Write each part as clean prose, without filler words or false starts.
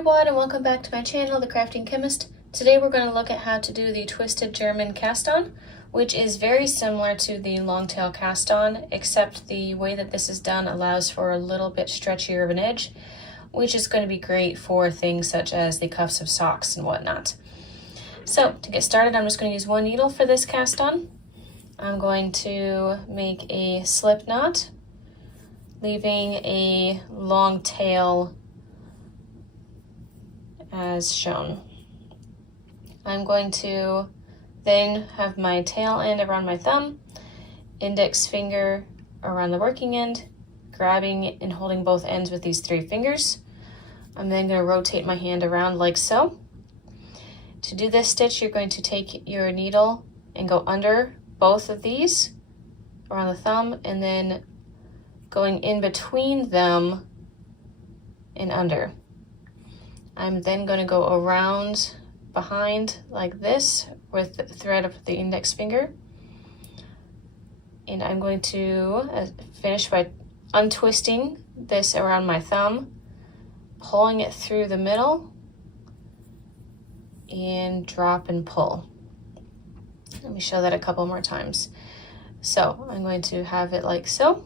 everyone, and welcome back to my channel, The Crafting Chemist. Today we're going to look at how to do the twisted German cast-on, which is very similar to the long tail cast-on, except the way that this is done allows for a little bit stretchier of an edge, which is going to be great for things such as the cuffs of socks and whatnot. So to get started, I'm just going to use one needle for this cast-on. I'm going to make a slip knot, leaving a long tail as shown. I'm going to then have my tail end around my thumb, index finger around the working end, grabbing and holding both ends with these 3 fingers. I'm then going to rotate my hand around like so. To do this stitch, you're going to take your needle and go under both of these around the thumb, and then going in between them and under. I'm then going to go around behind like this with the thread of the index finger. And I'm going to finish by untwisting this around my thumb, pulling it through the middle, and drop and pull. Let me show that a couple more times. So I'm going to have it like so.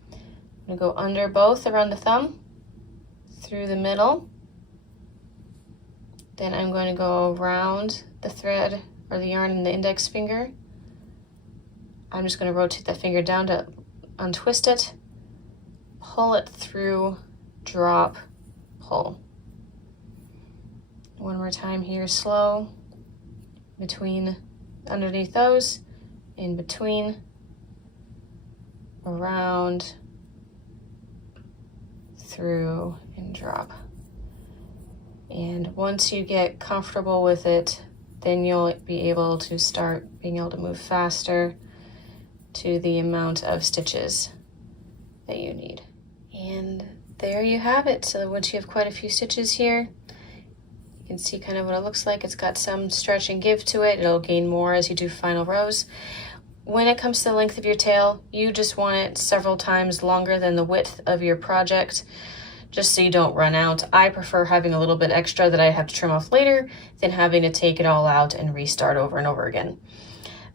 I'm going to go under both around the thumb, through the middle. Then I'm going to go around the thread or the yarn in the index finger. I'm just going to rotate that finger down to untwist it, pull it through, drop, pull. One more time here, slow, between, underneath those, in between, around, through, and drop. And once you get comfortable with it, then you'll be able to start being able to move faster to the amount of stitches that you need. And there you have it. So once you have quite a few stitches here, you can see kind of what it looks like. It's got some stretch and give to it. It'll gain more as you do final rows. When it comes to the length of your tail, you just want it several times longer than the width of your project, just so you don't run out. I prefer having a little bit extra that I have to trim off later than having to take it all out and restart over and over again.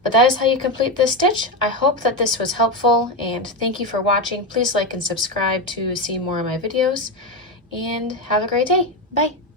But that is how you complete this stitch. I hope that this was helpful, and thank you for watching. Please like and subscribe to see more of my videos, and have a great day. Bye.